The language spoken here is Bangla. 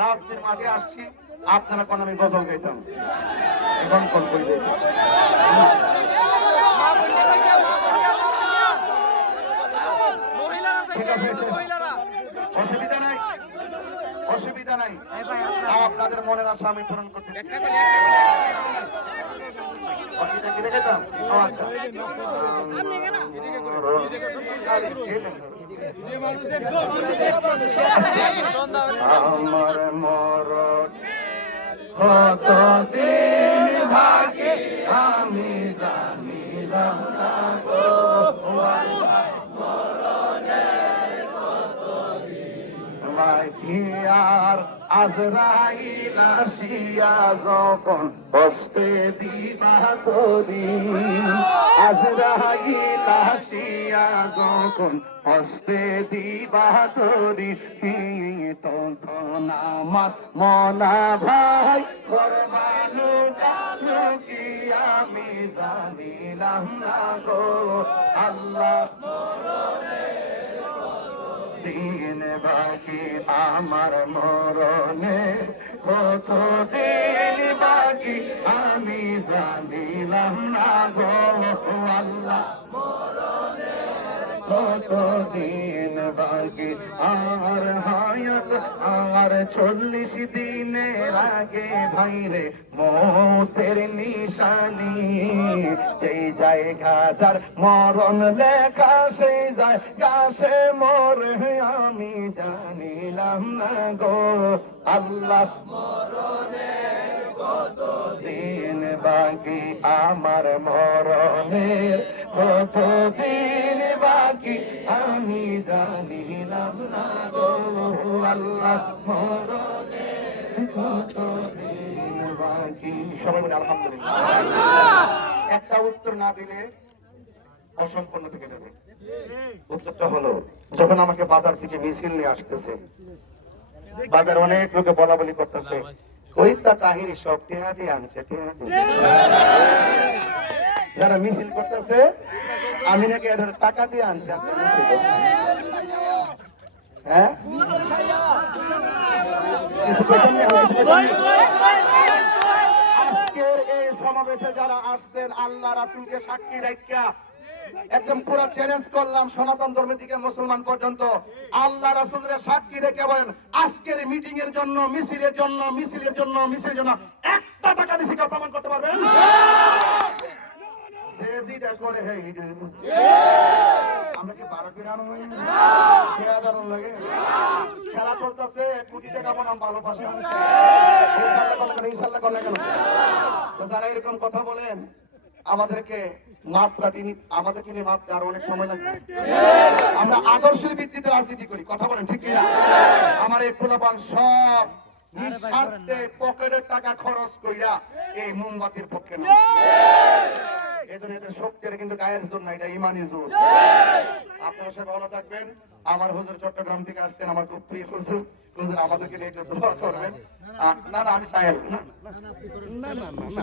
রাজনীতির মাঠে আসছি, আপনারা কোন আমি গজল গাইতাম, এখন কোন করে দিতাম। অসুবিধা নাই, অসুবিধা নাই, আপনাদের মনের আশা আমি পূরণ করতে আমার মরণ কতদিন বাকি আমি জানিলাম না গো, আর আজরাইল আসিয়া যখন হস্তে দিবা করি, আজরাইল আসিয়া যখন হস্তে দিবা করি, তখন আমার মনা ভাই করবানু কি আমি জানিলাম না গো, আল্লাহ দিন বাকি আমার মরণে কতদিন বাকি আমি জানিলাম না গো, আল্লাহ কতদিন বাকি আর হায়াত আর 40 দিনের আগে ভাইরে মৌতের নিশানি, যেই জায়গা যার মরণ লেখা সেই জায়গা সে মরে আমি জানিলাম না গো, আল্লাহ মরণের কতদিন বাকি আমার মরণের কতদিন বাকি আমি জানিলাম না গো, আল্লাহ মরণের কতদিন বাকি। সবাই বলে আলহামদুলিল্লাহ। একটা উত্তর না দিলে অসম্পূর্ণ থেকে যাবে। উত্তরটা হলো, যখন আমাকে বাজার থেকে মিছিল নিয়ে আসতেছে, বাজার অনেক লোকে বলা বলি করতেছে, ওই তা তাহিরি সব টেহা দিয়ে আনছে, টেহা দিয়ে। যারা মিছিল করতেছে আমি নাকি এদের টাকা দিয়ে আনছি আজকে মিছিল করতে। হ্যাঁ, আজকের এই সমাবেশে যারা আসছেন আল্লাহ রাসূলকে সাক্ষী রাখিয়া একদম পুরো চ্যালেঞ্জ করলাম, সনাতন ধর্মের দিকে মুসলমান পর্যন্ত আল্লাহ রাসূলের সাক্ষী রেখে বলেন, আজকের মিটিং এর জন্য মিছিলের জন্য মিছিলের জন্য মিছিলের জন্য একটা টাকা দিছি কেউ প্রমাণ করতে পারবেন? করে আমরা কি 12 লাগে খেলা চলতেছে, কোটি টাকা বনাম ভালোবাসা ইনশাআল্লাহ করলে কেন? যারা এরকম কথা বলেন আমাদেরকে মাপ কাটিনি, আমাদেরকে নিয়ে মাপ দেওয়ার অনেক সময় লাগবে। আমরা আদর্শের ভিত্তিতে রাজনীতি করি, কথা বলেন ঠিক কিনা? আমার এই পোলাপান সব নিঃস্বার্থে পকেটের টাকা খরচ কইরা এই মোমবাতির পক্ষে না, এদের শক্তির কিন্তু গায়ের জোর না, এটা ইমানি জোর। আপনারা সবাই ভালো থাকবেন। আমার হুজুর চট্টগ্রাম থেকে আসছেন, আমার খুব প্রিয় হুজুর, হুজুর আমাদেরকে নিয়ে একটু দোয়া করবেন। না না আমি চাই না, না না না